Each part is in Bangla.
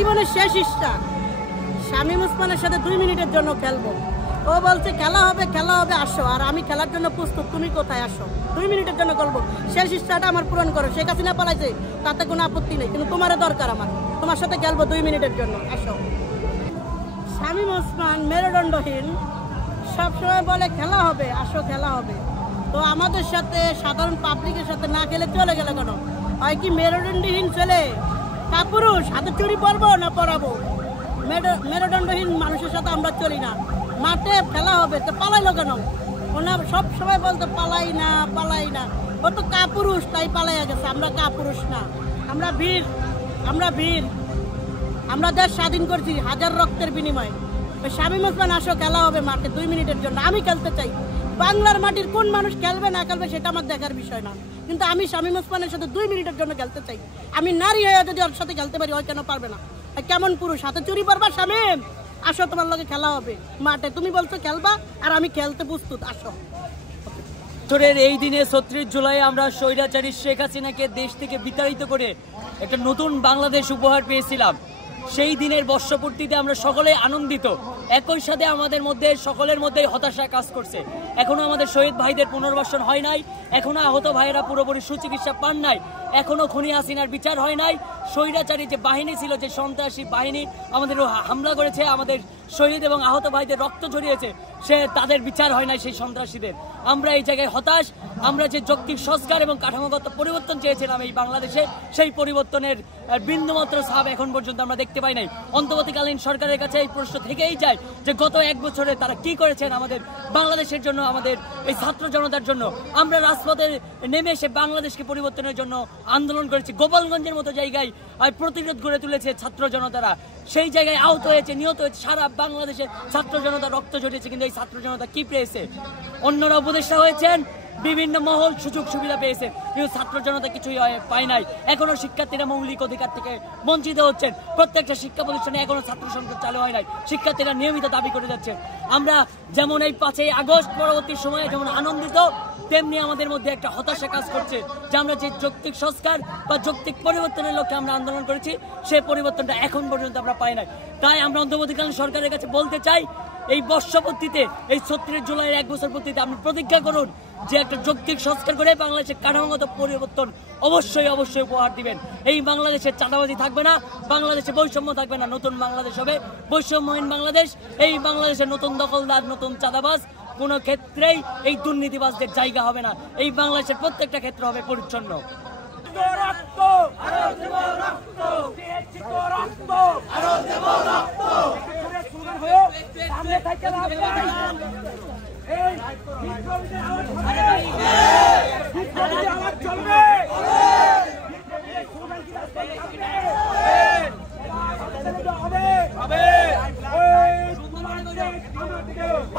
জীবনের শেষ ইচ্ছা শামীম ওসমানের সাথে 2 মিনিটের জন্য খেলবো। ও বলছে খেলা হবে আসো, আর আমি খেলার জন্য প্রস্তুত, তুমি কোথায় আসো, 2 মিনিটের জন্য খেলবো। শেষ ইচ্ছাটা আমার পূরণ করো। শেখ হাসিনা পালাইছে, তাতে কোনো আপত্তি নেই, কিন্তু তোমারও দরকার, আমার তোমার সাথে খেলবো 2 মিনিটের জন্য, আসো। শামীম ওসমান মেরুদণ্ডহীন, সবসময় বলে খেলা হবে, আসো খেলা হবে। তো আমাদের সাথে সাধারণ পাবলিকের সাথে না খেলে চলে গেলে কেন? হয় কি মেরুদণ্ডহীন ছেলে কাপুরুষ, হাতে চুরি পরবো না পরাবো? মেরুদণ্ডহীন মানুষের সাথে আমরা চলি না। মাঠে খেলা হবে, তো পালাইলো কেন? ওনার সব সময় বলতো পালাই না। ও তো কাপুরুষ, তাই পালাইয়া গেছে। আমরা কাপুরুষ না, আমরা বীর। আমরা দেশ স্বাধীন করছি হাজার রক্তের বিনিময়ে। শামীম ওসমান আসো খেলা হবে মাঠে 2 মিনিটের জন্য। আমি খেলতে চাই। বাংলার মাটির কোন মানুষ খেলবে না খেলবে সেটা আমার দেখার বিষয় না, কিন্তু আমি শামীম ওসমানের সাথে 2 মিনিটের জন্য খেলতে চাই। আমি নারী হয়ে যদি ওর সাথে খেলতে পারি, হয় কেন পারবে না? কেমন পুরুষ, হাতে চুরি পরবা? শামীম আসো, তোমার লগে খেলা হবে মাঠে। তুমি বলছো খেলবা, আর আমি খেলতে প্রস্তুত, আসো। এই দিনে ৩৬ জুলাই আমরা স্বৈরাচারী শেখ হাসিনাকে দেশ থেকে বিতাড়িত করে একটা নতুন বাংলাদেশ উপহার পেয়েছিলাম। সেই দিনের বর্ষপূর্তিতে আমরা সকলে আনন্দিত, একই সাথে আমাদের মধ্যে সকলের মধ্যেই হতাশা কাজ করছে। এখনো আমাদের শহীদ ভাইদের পুনর্বাসন হয় নাই, এখনো আহত ভাইয়েরা পুরোপুরি সুচিকিৎসা পান নাই, এখনো খুনি হাসিনার বিচার হয় নাই। স্বৈরাচারী যে বাহিনী ছিল, যে সন্ত্রাসী বাহিনী আমাদের হামলা করেছে, আমাদের শহীদ এবং আহত ভাইদের রক্ত ঝরিয়েছে, তাদের বিচার হয় নাই সেই সন্ত্রাসীদের। আমরা এই জায়গায় হতাশ। আমরা যে যৌক্তিক সংস্কার এবং কাঠামোগত পরিবর্তন চেয়েছিলাম এই বাংলাদেশে, সেই পরিবর্তনের বিন্দুমাত্র ছাপ এখন পর্যন্ত আমরা দেখতে পাই নাই। অন্তর্বর্তীকালীন সরকারের কাছে এই প্রশ্ন থেকেই যায় যে গত 1 বছরে তারা কি করেছেন আমাদের বাংলাদেশের জন্য, আমাদের এই ছাত্র জনতার জন্য। আমরা রাজপথে নেমে এসে বাংলাদেশকে পরিবর্তনের জন্য আন্দোলন করেছি। গোপালগঞ্জের মতো জায়গায় প্রতিরোধ গড়ে তুলেছে ছাত্র জনতারা, সেই জায়গায় আহত হয়েছে, নিহত হয়েছে, সারা বাংলাদেশে ছাত্র জনতা রক্ত ঝরিয়েছে। কিন্তু এই ছাত্র জনতা কি পেয়েছে? অন্যরা উপদেষ্টা হয়েছেন, বিভিন্ন মহল সুযোগ সুবিধা পেয়েছে, কিন্তু ছাত্র জনতা কিছুই পায় নাই। এখনো শিক্ষার্থীরা মৌলিক অধিকার থেকে বঞ্চিত হচ্ছেন। প্রত্যেকটা শিক্ষা প্রতিষ্ঠানে এখনো ছাত্র সংসদ চালু হয় নাই, শিক্ষার্থীরা নিয়মিত দাবি করে যাচ্ছে। আমরা যেমন এই 5ই আগস্ট পরবর্তী সময়ে যেমন আনন্দিত, তেমনি আমাদের মধ্যে একটা হতাশা কাজ করছে যে আমরা যে যৌক্তিক সংস্কার বা যৌক্তিক পরিবর্তনের লক্ষ্যে আমরা আন্দোলন করেছি, সেই পরিবর্তনটা এখন পর্যন্ত আমরা পাই নাই। তাই আমরা অন্তর্বর্তীকালীন সরকারের কাছে বলতে চাই, এই বর্ষপূর্তিতে, এই ৩৬ জুলাইয়ের 1 বছর পূর্তিতে আপনি প্রতিজ্ঞা করুন যে একটা যৌক্তিক সংস্কার করে বাংলাদেশের কাঠামোগত পরিবর্তন অবশ্যই উপহার দিবেন। এই বাংলাদেশের চাঁদাবাজি থাকবে না, বাংলাদেশে বৈষম্য থাকবে না, নতুন বাংলাদেশ হবে বৈষম্যহীন বাংলাদেশ। এই বাংলাদেশের নতুন দখলদার, নতুন চাঁদাবাজ কোনো ক্ষেত্রেই এই দুর্নীতিবাজদের জায়গা হবে না। এই বাংলাদেশের প্রত্যেকটা ক্ষেত্র হবে পরিচ্ছন্ন।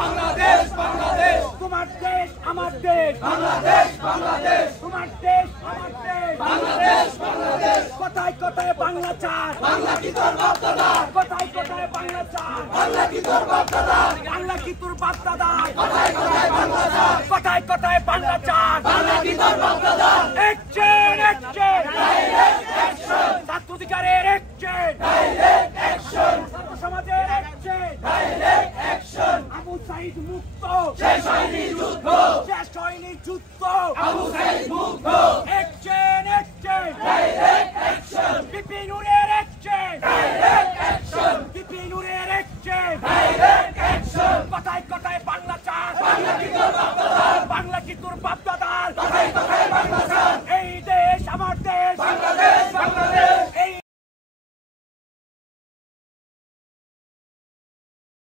বাংলাদেশ বাংলাদেশ তোমার দেশ আমার দেশ, বাংলাদেশ বাংলাদেশ তোমার দেশ আমার দেশ, বাংলাদেশ বাংলাদেশ কোথায় কোথায় বাংলা চার, বাংলা কি তোর বাপ দাদা, কোথায় কোথায় বাংলা চার, বাংলা কি তোর বাপ দাদা, বাংলা কি তোর বাপ দাদা, কোথায় কোথায় বাংলা চার, কোথায় কোথায় বাংলা চার, বাংলা কি তোর বাপ দাদা। অ্যাকশন ডাইরেক্ট অ্যাকশন, ছাত্র অধিকারের অ্যাকশন ডাইরেক্ট অ্যাকশন, ছাত্র সমাজের action direct action. Abu Sayeed মুক্ত, শেষ হয়নি যুদ্ধ, শেষ হয়নি যুদ্ধ, আবু সাঈদ মুক্ত। অ্যাকশন ডাইরেক্ট অ্যাকশন, বিপিন নূরের অ্যাকশন ডাইরেক্ট অ্যাকশন, বিপিন নূরের অ্যাকশন ডাইরেক্ট অ্যাকশন। কোথায় কোথায় বাংলা চার, বাংলা কি তোর বাপ দাদা, বাংলা কি তোর বাপ দাদা, কোথায়